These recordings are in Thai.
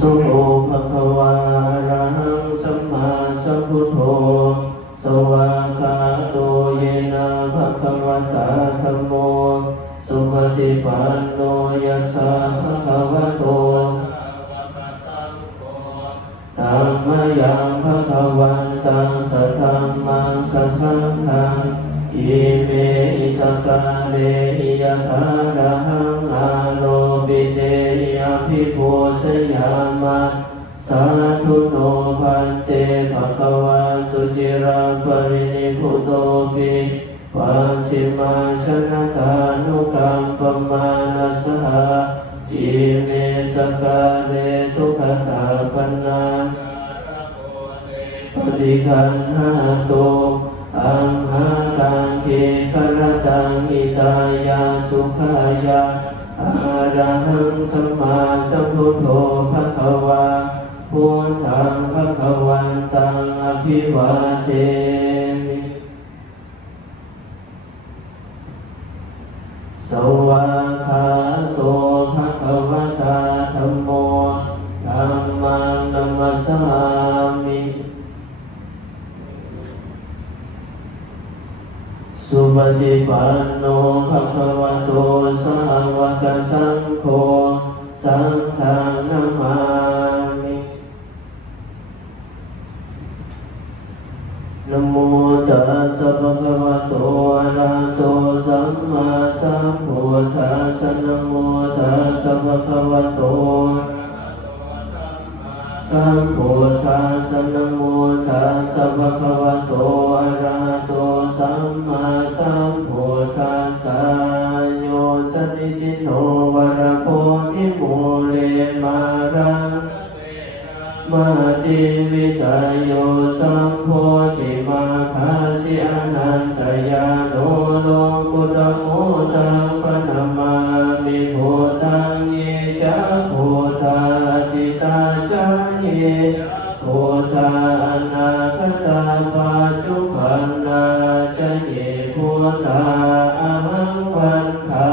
สุโขภควาอะระหังสัมมาสัมพุทโธสวากขาโตเยนะภะคะวะตาธัมโมสุปฏิปันโนยัสสะภะคะวะโตธัมมังยังภะคะวันตังสัทธัมมังสัสสังฆังอิเมหิสกาเลหิยะถาระหังอาโลปิเตหิอภิปูชยามะสาธุโนภันเตภะคะวะสุจิรังปรินิพพุโตปิปัญชิมาชนะตานุกัมปมานัสสหะอิเมสกาเลทุกขตาปันนาปฏิคันหาโตอัมหาตังเกขรตังอิตายาสุขายาอะระหังสัมมาสัมพุทโธภะคะวาพุทธังภะคะวันตังอภิวาเทมิสวากขาโตภะคะวะตาธัมโมธัมมังนัมมัสสามิสุปฏิปันโนภะคะวะโตสาวกสังโฆสังฆังนะมามินะโมตัสสะภะคะวะโตอะระหะโตสัมมาสัมพุทธัสสะนะโมตัสสะภะคะวะโตสัมพุทธัสสะนะโมตัสสะภะคะวะโตอะระหะโตสัมมาสัมพุทธัสสะโยสัตถิสิโนวรโพธิโมเลมารังมหติวิสัยโยสัมโพธิมาคาสิอนันตยาโนโลกุตโมตังปนะมามิโพธังเยจะโพธาติตาจาเยโพธาอนาคตาปัจจุบันนาจะเยโพธาอหังวันทา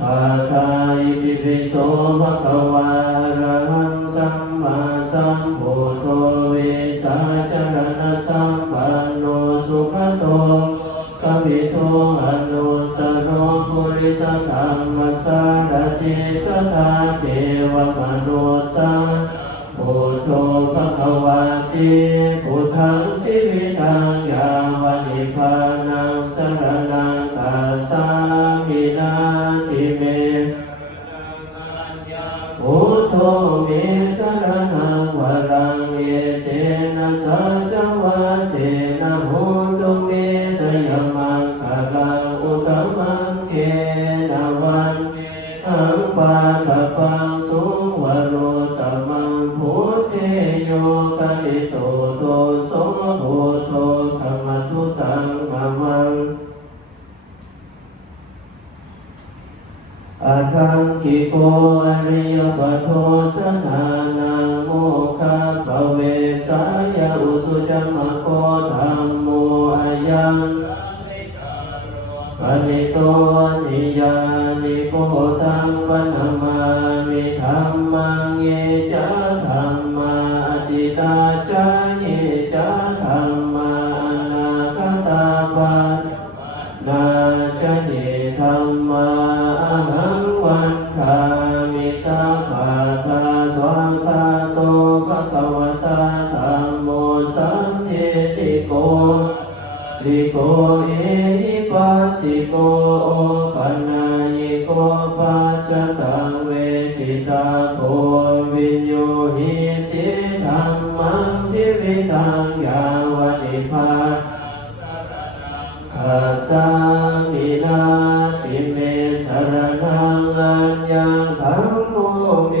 ปาทาอิติปิโสภะคะวาอะระหังสัมมาสัมพุทโธเวสาจรณะสัมปันโนสุขโตกัมปิโตอนุตตโรปุริสธรรมสารติสัทธาเทวมนุสสาพุทโธภะคะวะติพุทธังสิวิตังยาวะนิพพานังสรณังคัจฉามินาทิเมพุทโธเมสรณังวรังเอเตนะสัจวัสเสนะโหตุเมสยมังคลังอุตตมังเกนะวันอังปาทปังสุวโรตมังพุทเทโยกนิโตโตโสโภโตธรรมทุตังมะมังอะทังคิโกอริยปัฏโทสนานังโมฆะภเวสายะอุสุจมะโคธัมโมอะยังปณิโตนิยานิโพธังปนะมามิธัมมังเยจะธัมมาอติตาจาเยจะธัมมาอนาคตาปัจนาจะเยธัมมาอะหังวันทามิสัพพะทาสวากขาโตภะคะวะตาธัมโมสัมเทติโกริโกเอหิปัสสิโกโอปัญญิโกปัจจตังเวทิตาโกวิญโยหิติธัมมังสิวิตังยาวะนิพพาคัจฉามินาทิเมสรณังอัญญังธัมโมเม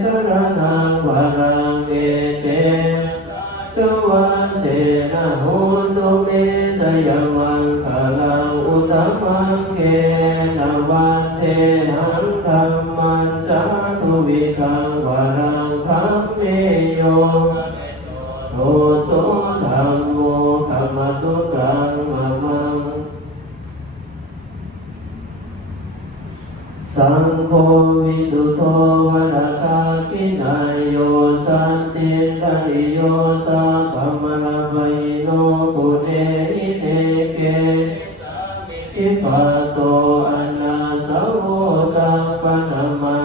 สรณังวรังเอเตจวัสเสนะโหตุเมสยมังคลังอุตตมังเกนะวันเทหังธัมมัจจาตุวิคังวรังคัมเมโยโทโสธัมโมคัมมตุกังมะมังสังโฆวิสุทโธวรากาคินั โยสัพพมรปยิโนปุเตหิเตเกทิปัตโตอนาสาวตังปนัมมา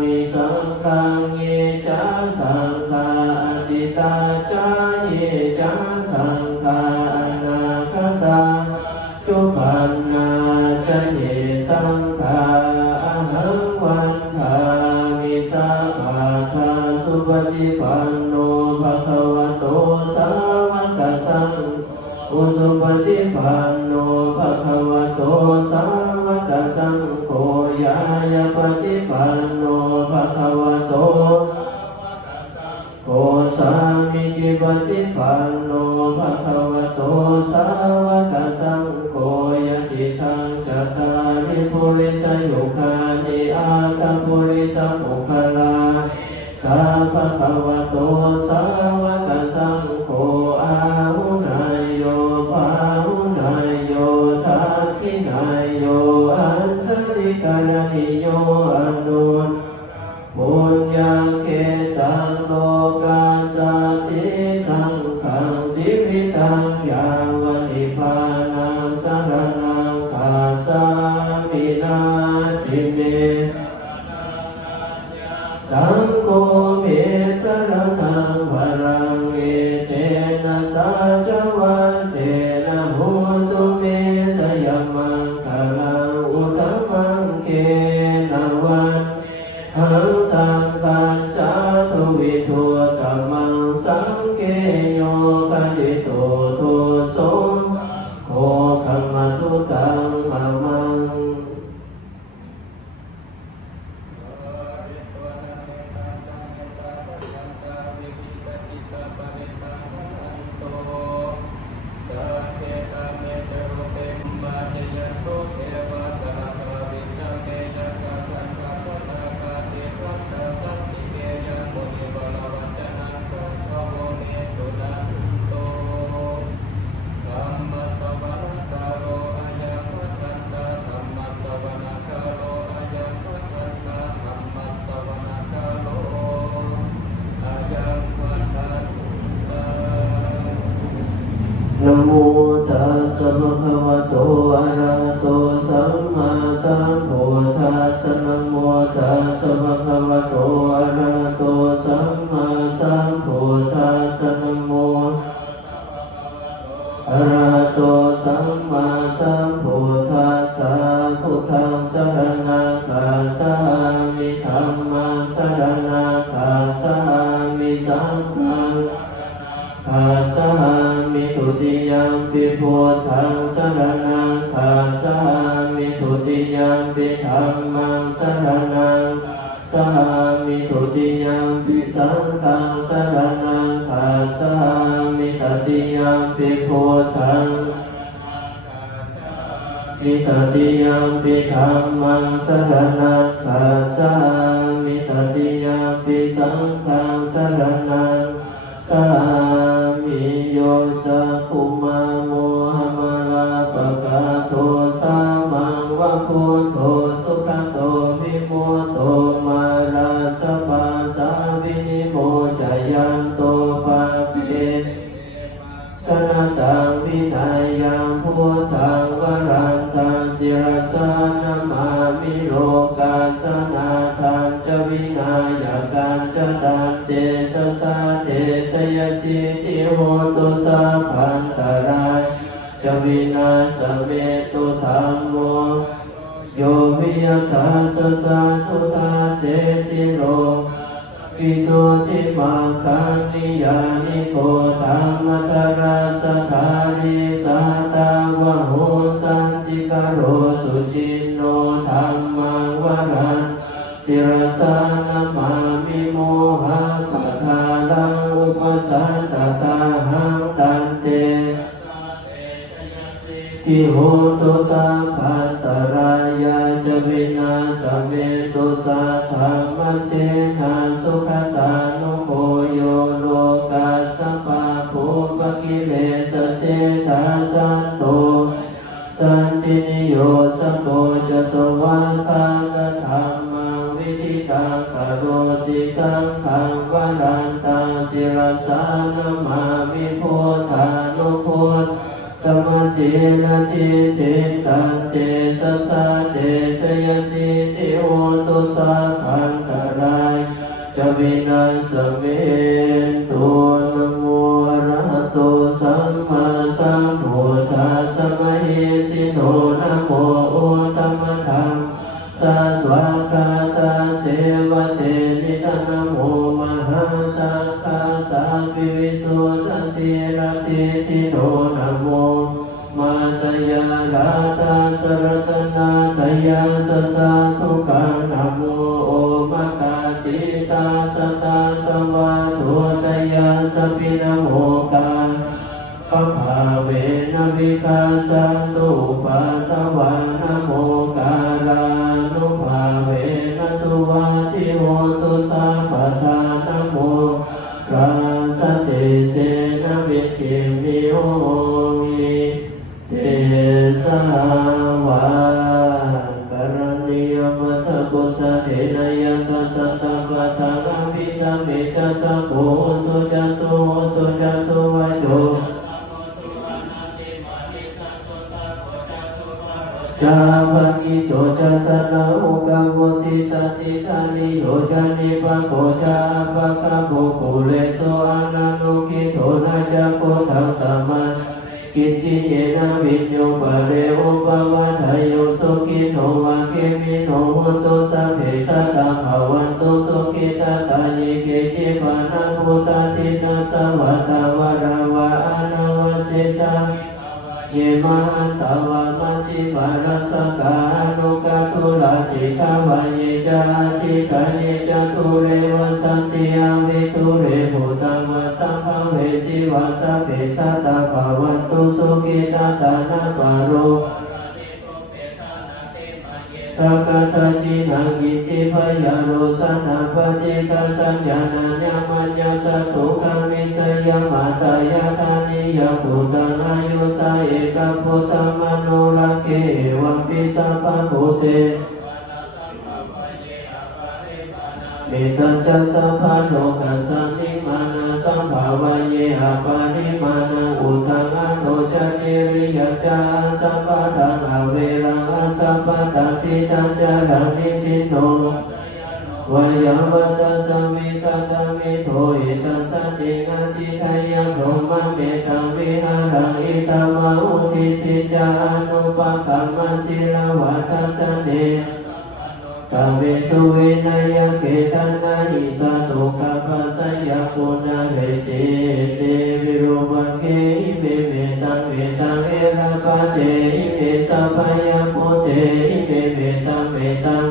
มิสังฆังเยจะสังฆาอติตาจาเยจะสังฆาอนาคตาจุปันนาจะเยสังฆาอหังวันทามิสัพพะทาสุปฏิปันโนภะคะวะโตสาวกสังโฆสุปฏิปันโนภะคะวะโตสาวกสังโฆยายาปฏิปันโนภะคะวะโตโกสามิจิปฏิปันโนภะคะวะโตสาวกสังโฆยะติทังจัตตาริปุริสยุคานิอาตปุริสมุขลาสัพพะคะวะโตสาวกสังโฆอาหุนายโยภาหุนายโยทักขินายโยอัญชลิกรณิโยอนุนปุญญังเกตังโลกาสัตติสังฆังสิวิตังยาวนิพพานังสรณังคาสามินาทิเมสังโฆเมสรณังวรังเอเตนะสัจวัสเสนะโหตุเมสยมังคลังอุตมังเกนะวันหังสังกัจจาตุวิทุตมังสังเกโยคติโตโตโสโคคัมมตุตังมะมังนะโมตัสสะภะคะวะโตอะระหะโตสัมมาสัมพุทธัสสะนะโมตัสสะภะคะวะโตอะระหะโตสัมมาสัมพุทธัสสะนะโมอะระหะโตสัมมาสัมพุทธัสสะพุทธังสรณังคัจฉามิธัมมังสรณังคัจฉามิสังฆังคัจฉามิทุติยัมปิพุทธังสรณังคัจฉามิทุติยัมปิธัมมังสรณังสหามิทุติยัมปิสังฆังสรณังคัจฉามิตติยัมปิพุทธังมิตติยัมปิธัมมังสรณังคัจฉามิตติยัมปิสังฆังสรณังสามิโยจะคุมาโมหมลาปะกาโตสามังวะพุทโธสุขโตวิโมโตมาราสปาสาวินิโมจายันโตปะเปสนะตังวินัยยังพุทธังวรันตังศิรสานะมามิโลกาสนาทันจะวินัยกันจะตันเตสะสะเตสยสิทิโหตุสัพพันตรายจะวินาสเมตุธัมโมโยวิยทัสสะสัทธุตาเสสิโลวิสุทธิมังคันนิยานิโกธัมมตราสธาริสัตตาวะโหสันติกโรสุจินโนธัมมังวรันศิรสานะมามิโมหะปะทานังอุปสันตตาหังตันเตทิโหตุสัพพันตรายาจะวินาสเมตุสัทธัมมเสนาสุขตานุโคโยโลกาสปะภูปกิเลสเสธาสันโตสันตินิโยสโกจะสวะทากธัมมังวิธิตังกโรติสังฆังวรันตัง ศิรสานามามิพุทธานุพุทธสมาสีนาทิเตตันเตสัสสะเตชยสิติโหตุสัพพันตรายจะวินาศเมตุนะโมอะระหะโตสัมมาสัมพุทธัสสะมะเหสิโนนะโมอุตตมะธัมสะสวากาตาเสวะเตนิทานะโมมหาสังฆาสาปิวิสุทธัสสิรติติโนนะโมมาตยาลาตาสรตนาตยาสสะทุกขานะโมโอมกาติตาสตาสวะทุตยาสปินะโมกาปะภาเวนะวิกาสันตุปัตตวานะโมกาลานุภาเวนะสุวัติโหตุสัพพทานะโมราสติเสนะวิคิมิโหมิเตสาวากรณียมัตถกุสเทนยัตสัตตปัฏฐาวิสมิจสัพโพสุจัสสุสุจัสสุวัจโจจาภกิโจจะสันอุกามุติสัตติกานิโยจานิปะโกจาปะกะโภปุเรโสอานานุกิโตนะจะโกทังสัมมากิตติเยนะวิญโยปะเรโอปะวะทายโยสุขิโนวะเกมิโนโหตุสัพเพสัตตาภวันตุสุขิตาตายิเกจิปานะพุตตาตินะสวัตตาวะราวะอานาวะเสสะเยมาอันตาวามาสิปารัสสกานุกาตุลาจิตาวะเยจาติกาเยจตุเรวสันติอาวิตุเรภูตังวะสัมภเวสิวะสัพเพสัตตาภวันตุสุขิตาตานะปารุตากาตาจินังกิติพยาโรสนาปฏิกาสัญญาณัญญมัญญาสัตตุกามิสยามาตายาทานิยาภูตังอายุสาเอกพุทธมโนราเกวัมปิสัพพะพุเตเมตัญจสัพพะโลกัสสมิมานะสัมภาวะเยอปาริมาณังอุตังอโตจะเจริยจาสัพพะทังอเวรังสัพพะตันติตัญจารังนิสิโนวายาวัตสมิกตมิโทอิตัสสติงาติทายะพรหมเมตังวิหารังอิตามะอุทิติจานุปกัมมศิลวัตสเนกาเวสุวินัยเกตันนาหิสาตุกาปัสสยาปุณะเรติเตวิโรมังเกอิเมเมตังเวตังเอราปะเตอิเมสัพพยาปุเตอิเมเมตังเวตัง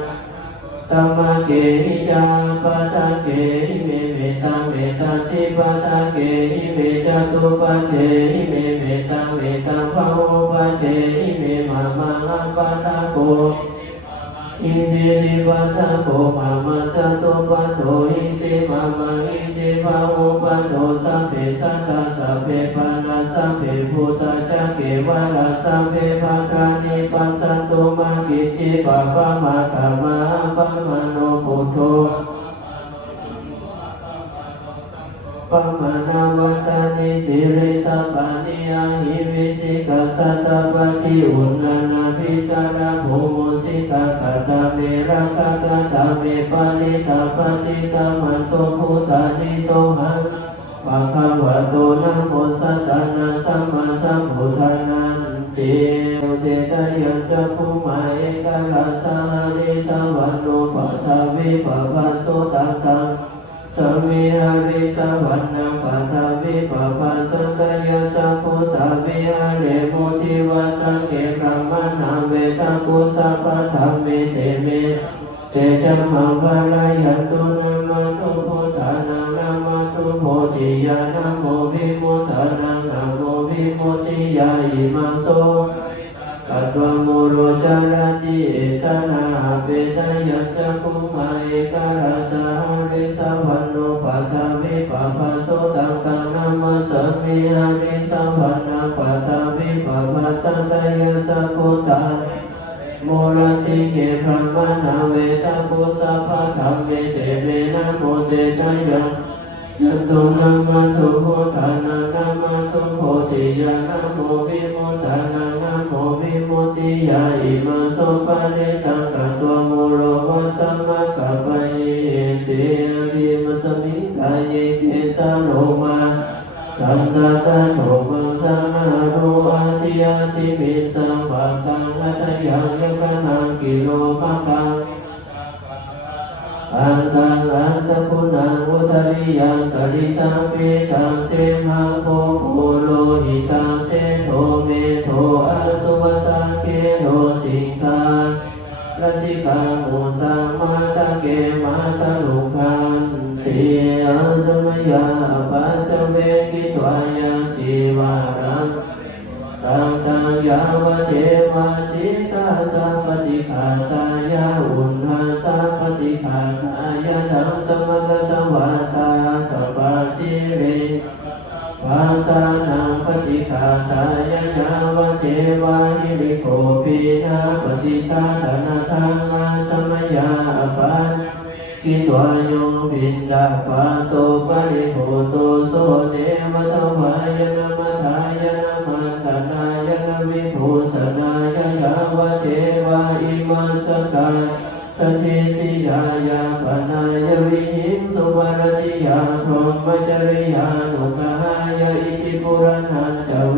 ตัมมะเกหิจาปะทะเกหิเมเมตังเวตันติปะทะเกหิเมจตุปะเตหิเมเมตังเวตังภะโวปะเตหิเมมะมังอะปะทะโกอิสิริปัฏฐโกมะมะจตุปัฏโตอิสิมะมังอิสิภะโวปัฏโตสัพเพสัตตาสัพเพปานาสัพเพพุทธะจักเกวะระสัพเพภัตตานิปัสสันตุมากิจจิปะปะมะธรรมะปะมะโนพุทโธปะมะนาวัตานิสิริสัพพานิอาหิวิสิกาสัตตปฏิอุณนานาภิสารโภโมสิกาคตาเมระคตาตาเมปาลิตาปฏิตามันโตพุทธานิโสหังภะคะวะโตนะโมสัตตานังสัมมาสัมพุทธานันติเตตะยัญจะภูมาเอกราสาริสวัณโนปัทถวิภวะโสตังตังสมิหาริสวรรณังปัทวิปปัสสันตยะสัพพุทธวิหาเรมุทิวาสังเกพระมนาเวตาปุสัพพะธรรมิเตเมเตจัมมังคลายันตุนะมะตุพุทธานังนะมะตุโพธิญาณโมวิมุตตานังนะโมวิมุตติยาอิมังโสกัตวะมุโรจารติเอสนาเปตยัจจคุมาเอกราสาริสวัณโนปัทวิปปัสโสตังตังนัมมะสมิหาริสวัณังปัทวิปปัสสันตยะสัพพุทธาโมรติเกพระมนาเวตาปุสัพพะธรรมิเตเมนะโมเตตยัง ยัตตุนัมมัตุโหทานังนัมมัตุโพธิญาณโมวิมุตตานังนัมโมวิมุตติยาอิมัสโสปะริตังกัตตวมุโรวัสสัมมะกัปปะเยเตอริมัสสมิงกายเกสะโลมาตัณตะตะโตมังสัมมาโรอาติอาติมิสัมปะตังอัตยังยกนังกิโลภะกังอันตังอันตะปุนังอุตริยังตริสัมปิตังเสหังโพโพโลหิตังเสโทเมโทอสุวสังเกโลสิงคาลสิกามุตังมาตะเกมาตะลุคันติอังสมยาปัจจเวกิตวายังจีวารังตังตังยาวเทวาสิตาสัพปติขาตายาอุณหาสัพปติขาตายาธังสมะกสวาตากัปปะสิเรภาสานังปฏิขาตายายาวเทวาหิริโกปีนาปฏิสาธนาทังอาสมยาปัจกิตวาโยบินดาปะโตปริโภโตโสเนมะทวายนะมะทายนะมัตตนายนะวิภูสนายยาวเทวาอิมัสสกาสถิติยายาปนายวิหิงสุวรติยาพรหมจริยานุกหายาอิติปุรนันจเว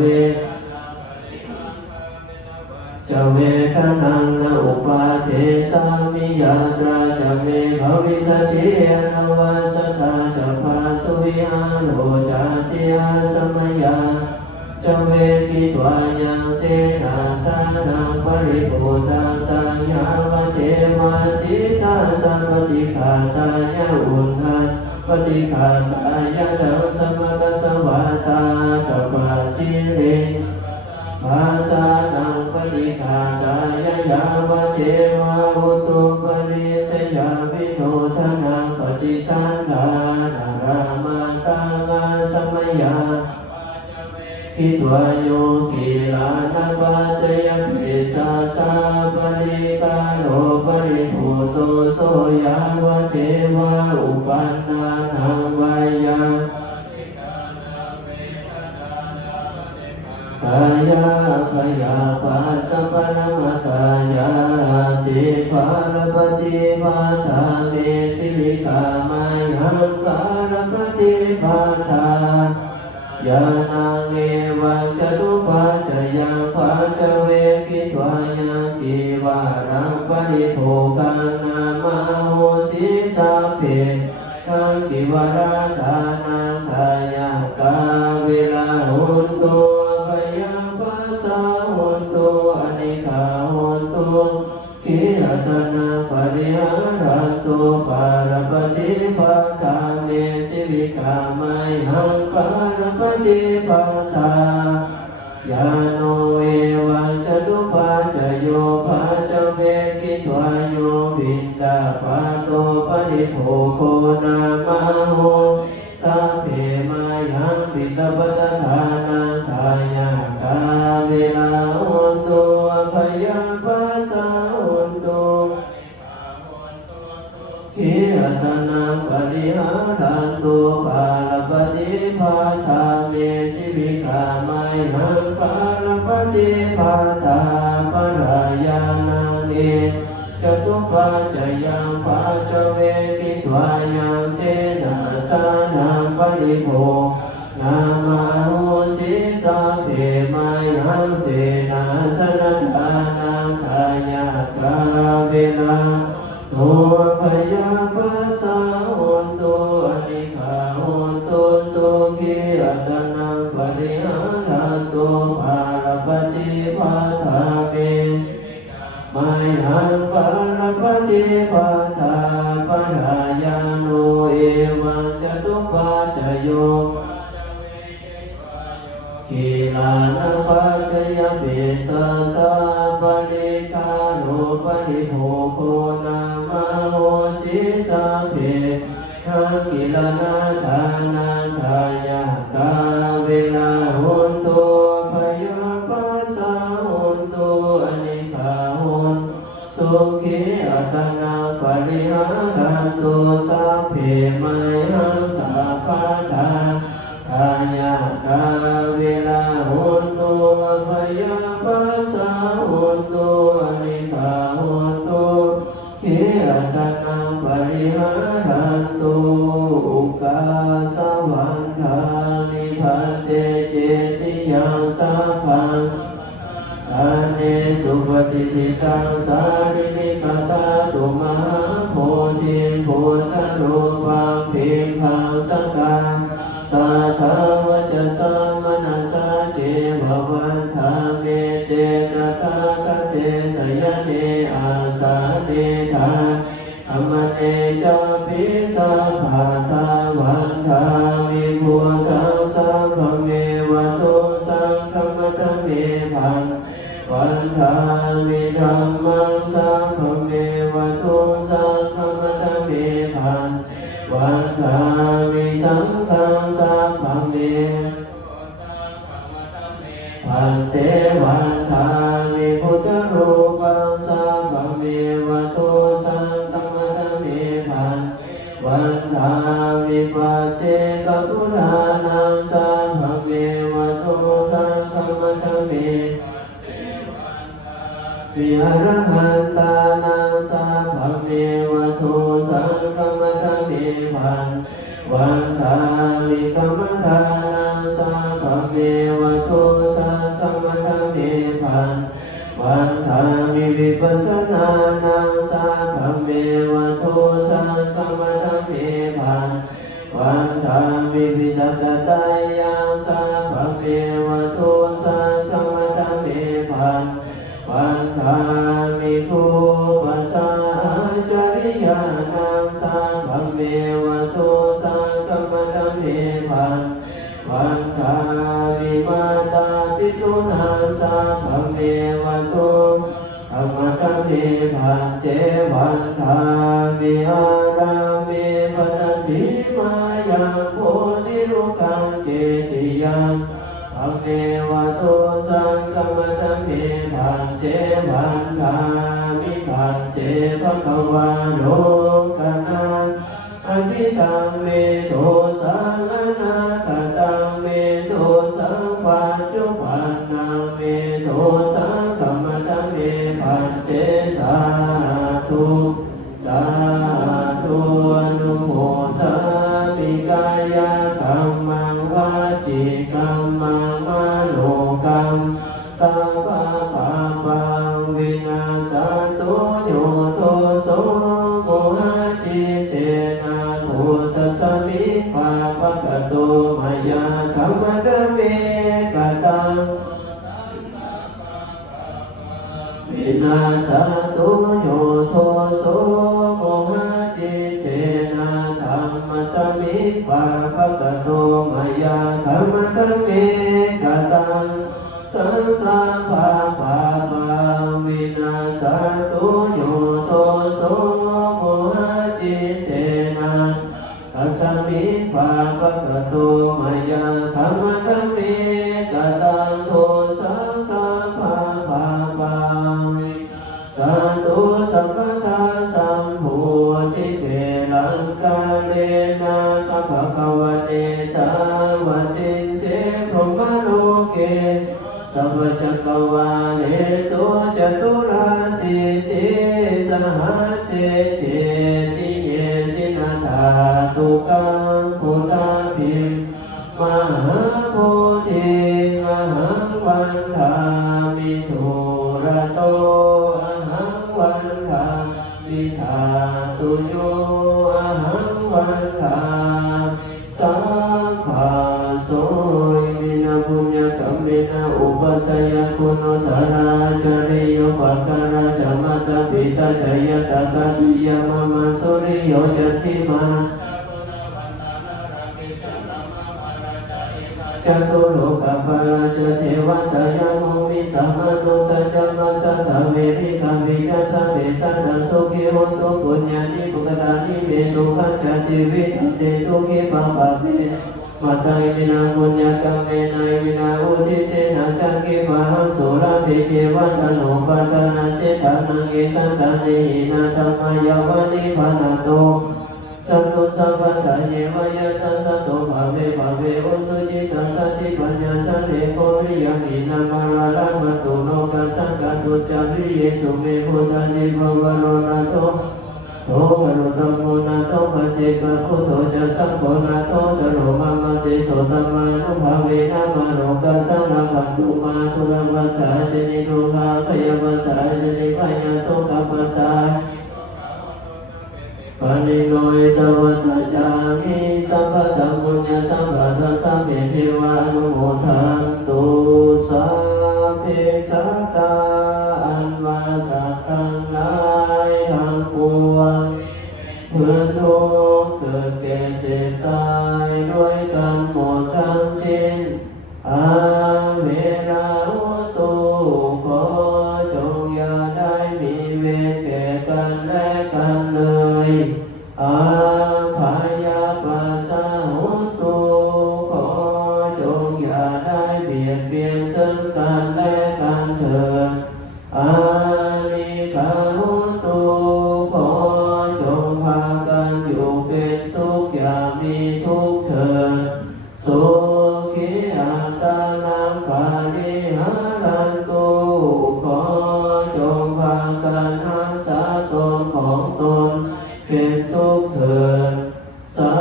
จเวทนังนะอุปาเทสามิยาตราจเมภวิสติอนวัสตาจภาสุวิหาโลจาติอาสมยาจเวกิตวายังเสนาสานังปริโภตังตังยาวเทวาสิตาสัพปติขาตายาอุณหาปฏิขาตายาธังสมะกสวาตากัปปะสิเรภาสานังปฏิขาตายายาวเทวาอุตุปนิสยาวิโนทนังปฏิสันดานารามาตังอาสมยาคิตวาโยกิลานาปะเจยเปสาสาปริกาโลปริภูโตโสยาวเทวาอุปันนานังวายากายาขยาปัสสะปรมัตถายาติภารปฏิภาทาเมสิลิกามายังภารปฏิภาทายานังเอวังจตุปัจจยังปัจจเวกิตวายังจีวารังปริโภกังนามาโหสิสัพเพทังกิวราธานังทายากาเวลาหุนโตขยาปัสสะหุนโตอนิคาหุนโตขิอัตนาปริหารันโตปารปฏิภาทาเมสิวิกามัยหังปารปฏิภาทายาโนเอวังจตุปัจจโยปัจจเวกิตวาโยบินดาปะโตปริโภโคนามาโหสัพเพมายังบิดาปตทานังทายากาเวลาหุนโตขยาปัสสะหุนโตขิอัตนังปริหารันโตปารปฏิภาทาเมสิวิกามัยหังปารปฏิภาทาปรายานังเอจตุปัจจยังปัจจเวกิตวายังเสนาสานังปริโภนามาโหสิสัพเพมายังเสนาสนันทานังทายาตราเวลาโตขยาปัสสะหุนโตอนิคาหุนโตสุขิอัตนังปริหารันโตภารปฏิภาทาเมมัยหังปารปฏิภาทาปรายาโนเอวังจตุปัจจโยขีลานะปัจจยเปสะสะปริกาโลปริโภโคนามาโหสิสัพเพทังกิลนาทานังทายากาเวลาหุนโตขยาปัสสะหุนโตอนิคาหุนสุขิอัตนังปริหารันโตสัพเพมัยหังสัพพะ กาเวลาหุนตุพยาปัสสะหุนตุอนิคาหุนตุขิอัตนังปริหารันตุอุกาสวันทานิพันเตเจติยังสัพพังอันเนสุปฏิทิตังสารินิกตาตุมหาโพธิพุทธรูปังพิมพังสกังสัทธาวจสมนัสสะเจภวันธาเมเตนะตาคเตสยเนอาสาเนธาอมเนจาปิสัพพะตาวันธามิพุทธังสัพพะเมวะตุสังฆมัตเมพังวันธามิธัมมังสัพพะเมวะตุสังฆมัตเมพังวันธามิสังฆังสัพพะเมพันเตวันธามิพุทธรูปังสัพพะเมวะตุสังฆมัตเมพังวันธามิปัจเจกพุทธานังสัพพะเมวะตุสังฆมัตเมวิหารหันตานังสัพพะเมวะตุสังฆมัตเมพังวันธามิกรรมฐานังสัพพะเมวะตุสังฆมัตเมพังวันธามิวิปัสสนานังสัพพะเมวะตุสังฆมัตเมพังวันธามิวิตัตตายังสัพพะเมวะตุสังฆมัตเมพังวันธามิภูปัสสะจริยานังสัพพะเมวะตุสังฆมัตเมพังวันธามิมาตาปิตุนังสัพพะเมวะตุธัมมัตเมพังเจวันธามิอารามิปัสสิมายังโพธิรุกังเจติยังธัมเมวะตุสังฆมัตเมพังเจวันธามิพังเจภควาโลกนาอธิตังเมโตสังอนาคตังเมโตสังปัจจุบันนังเมโตสังฆมัตเมพังเจสาธุสาธุอนุโมทามิกายกรรมังวาจีกรรมังมโนกรรมสัพพะปาปังวินาศตุโยโตโสโมหะจิเตนะพุทธัสสะมิภาปะกะโตมายาคัมมะตะเมกะตังวินาศตุโยโตโสโมหะจิเตนะธัมมัสสะมิภาปะกะโตมายาคัมมะตะเมกะตังสังสาภาภาปังวินาศตุโยโตโสโมหะจิเตนะตัสสะมิภาปะกะโตมายาคัมมะตะเมกะตังโทสังสาภาภาปังสันตุสัพพะทาสัมโพธิเวรังกาเลนะกัปภควเนตาวติเสพรหมโลเกสัพพจักรวาเลสุจตุราสิติสหัสเสติติเยสินาธาตุกังพุทธาภิมมหาโพธิอหังวันธามิทุระโตอหังวันธามิธาตุโยอหังวันธาสัพพะโสมินะปุญญกัมเมนะอุปัสสยคุณุตระจริโยปัสสระจามัตตปิตาจยตตะดุยมะมะสุริโยจัตติมาจตุโลกปราชเทวตายามุมิตามนุสัจจมัสสะทะเวริกามิจัสสะเวสัตตสุขิโหตุปุญญานิปุกตานิเมสุขัจจติวิทัตเตตุขิปัปปะเมมัตตัยมินาปุญญกัมเมนัยมินาอุทิเสนะจักขิปะหังสุราภิเทวัตโนปัสสนะเสตานังเอสันตานิหินาธัมมายาวานิพานาโต สัตตุสัพพทาเยวายะทัสสะโตภาเวภาเวอุสุจิตัสสะทิปัญญาสันเลโกวิยามินามาลาลามาตุโนกัสสังกัตุจาริเยสุเมพุทธานิภวโรนาโตโตวโรตโมนาโตปัจเจกพุทโธจะสังโฆนาโตตโรมามาเตโสตมานุภาเวนะมาโรกัสสังนาภันตุมาทุรังวัฏฐาเจนิโลกาขยวัฏฐาเจนิพยาโสกัปปตาปานิโนเอตวัตจามิสัพพะธัมมุญญสัมปะทะสัพเพเทวานุโมทันตุสัพเพสัตตาอันวาสัตตังหลายทั้งปวงเพื่อทุกข์เกิดแก่เจ็บตายด้วยกันหมดทั้งสิ้นอาเวราหุตุขอจงอย่าได้มีเวรแก่กันและกันเลยอาภายาปัสสะหุตุขอจงอย่าได้เบียดเบียนซึ่งกันและกันเถิดอานิฆาหุตุขอจงพากันอยู่เป็นสุขอย่ามีทุกข์เถิดสุขิอัตตานังปาริหารันตุขอจงพากันรักษาตนของตนเป็นสุขเถิดสั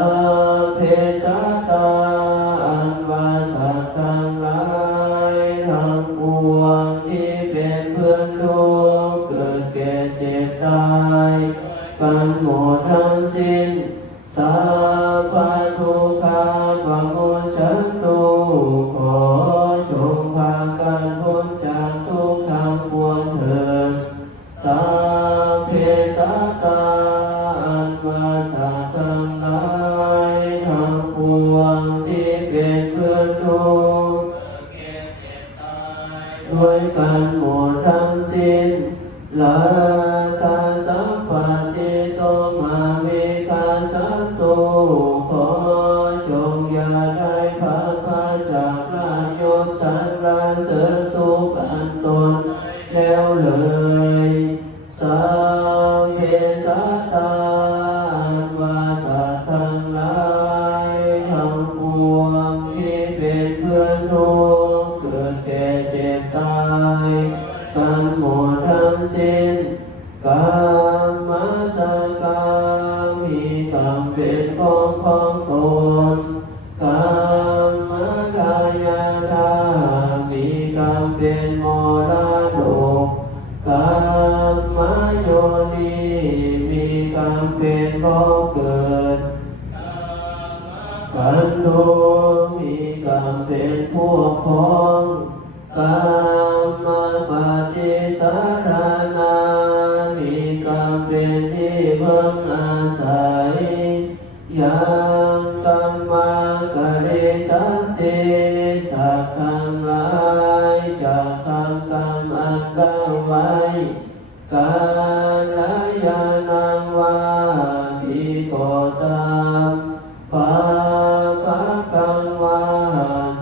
พเพสัตตาอันวาสัตตังหลายทั้งปวงที่เป็นเพื่อนทุกข์เกิดแก่เจ็บตายกันหมดทั้งสิ้นสัพพะทุกขาปะโมจฉันตุขอจงพากันพ้นจากทุกข์ทั้งปวงเถิดสัพเพสัตตาอันวาสัตตังหลายทั้งปวงที่เป็นเพื่อนทุกข์ด้วยกันหมดทั้งสิ้นลาคาสัมปติโตมาวิคาสันตุขอจงอย่าได้พัดพาจากลาภยศสรรเสริญสุขอันตนแล้วเลยสัพเพสัตตาอันวาสัตตังหลายทั้งปวงที่เป็นเพื่อนทุกข์เกิดแก่เจ็บตายกันหมดทั้งสิ้นกามสกามีกรรมเป็นของตนกามกายธามีกรรมเป็นมรดกกามโยนิมีกรรมเป็นบ่อเกิดกันโทมีกรรมเป็นพวกพ้องกามปฏิสารนามีกรรมเป็นที่เพิ่งอาศัยยังกรรมังกะเรสันติสัตว์ทั้งหลายจากทำกรรมอันตั้งไว้กาลยานังวาดีก็ตามภาคกังวา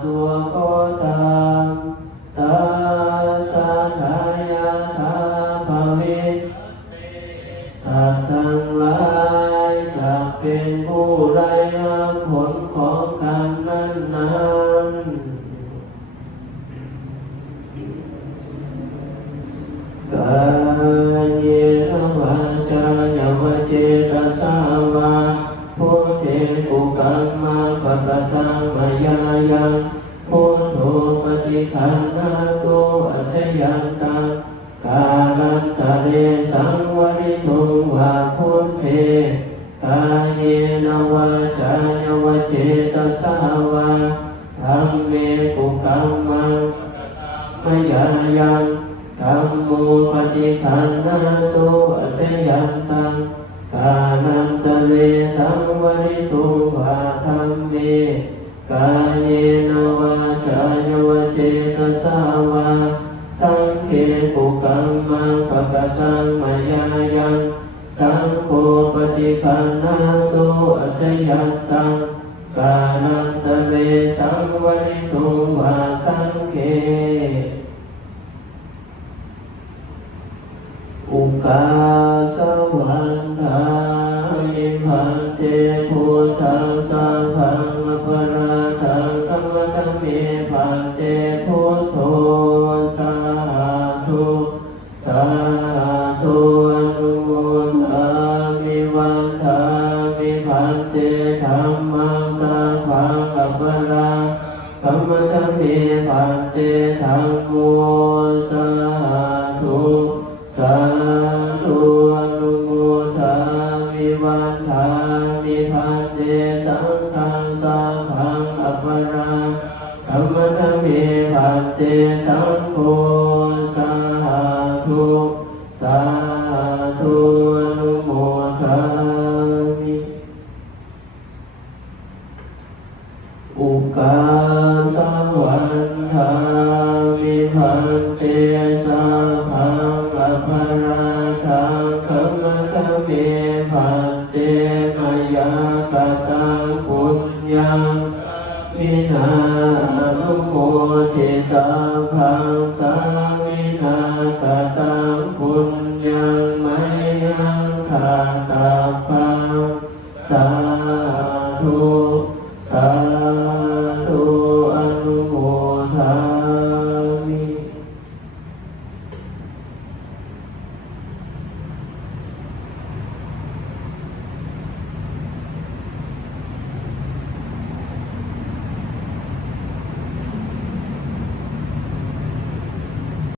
สัวก็ตามตาสาทายาทาภวิสัตว์ทั้งหลายจะเป็นผู้ได้รับผลของกรรมนั้นกายเยนะวาจายวเจตสาวาพุทเทกุกัมมังปะกตังมายายังพุทโธปฏิคันนาโตอัจฉยันตังกาลันตะเรสังวริตุงวาพุทเทกายเยนะวาจายวเจตสาวาธัมเมกุกัมมังมายายังธัมโมปฏิคันนาโตอัจฉยันตังกาลันตะเรสังวริตุงวาธัมเมกายเยนะวาจายวเจตสาวาสังเฆปุกัมมังปะกตังมายายังสังโฆปฏิคันนาโตอัจฉยันตังกาลันตะเรสังวริตุงวาสังเฆอุกาสวันทามิพันเต พันเตพุทโธสาธุสาธุอนุโมทามิวันทามิพันเตธัมมังสังฆังอัปปะราธัมมะธัมเมพันเตธัมโมสาธุสาธุอนุโมทามิวันทามิพันเตสังฆังสังฆังอัปปะราธัมมะธัมเมพันเตสังโฆสาธุสาธุอนุโมทามิอุกาสวันทามิพันเตสังฆังอัปปะราทังธัมมะธัมเมพันเตมยากตังปุญญังวินานุโมทิตาภังสังวินากตังปุญญังมยังคาตาภังสัง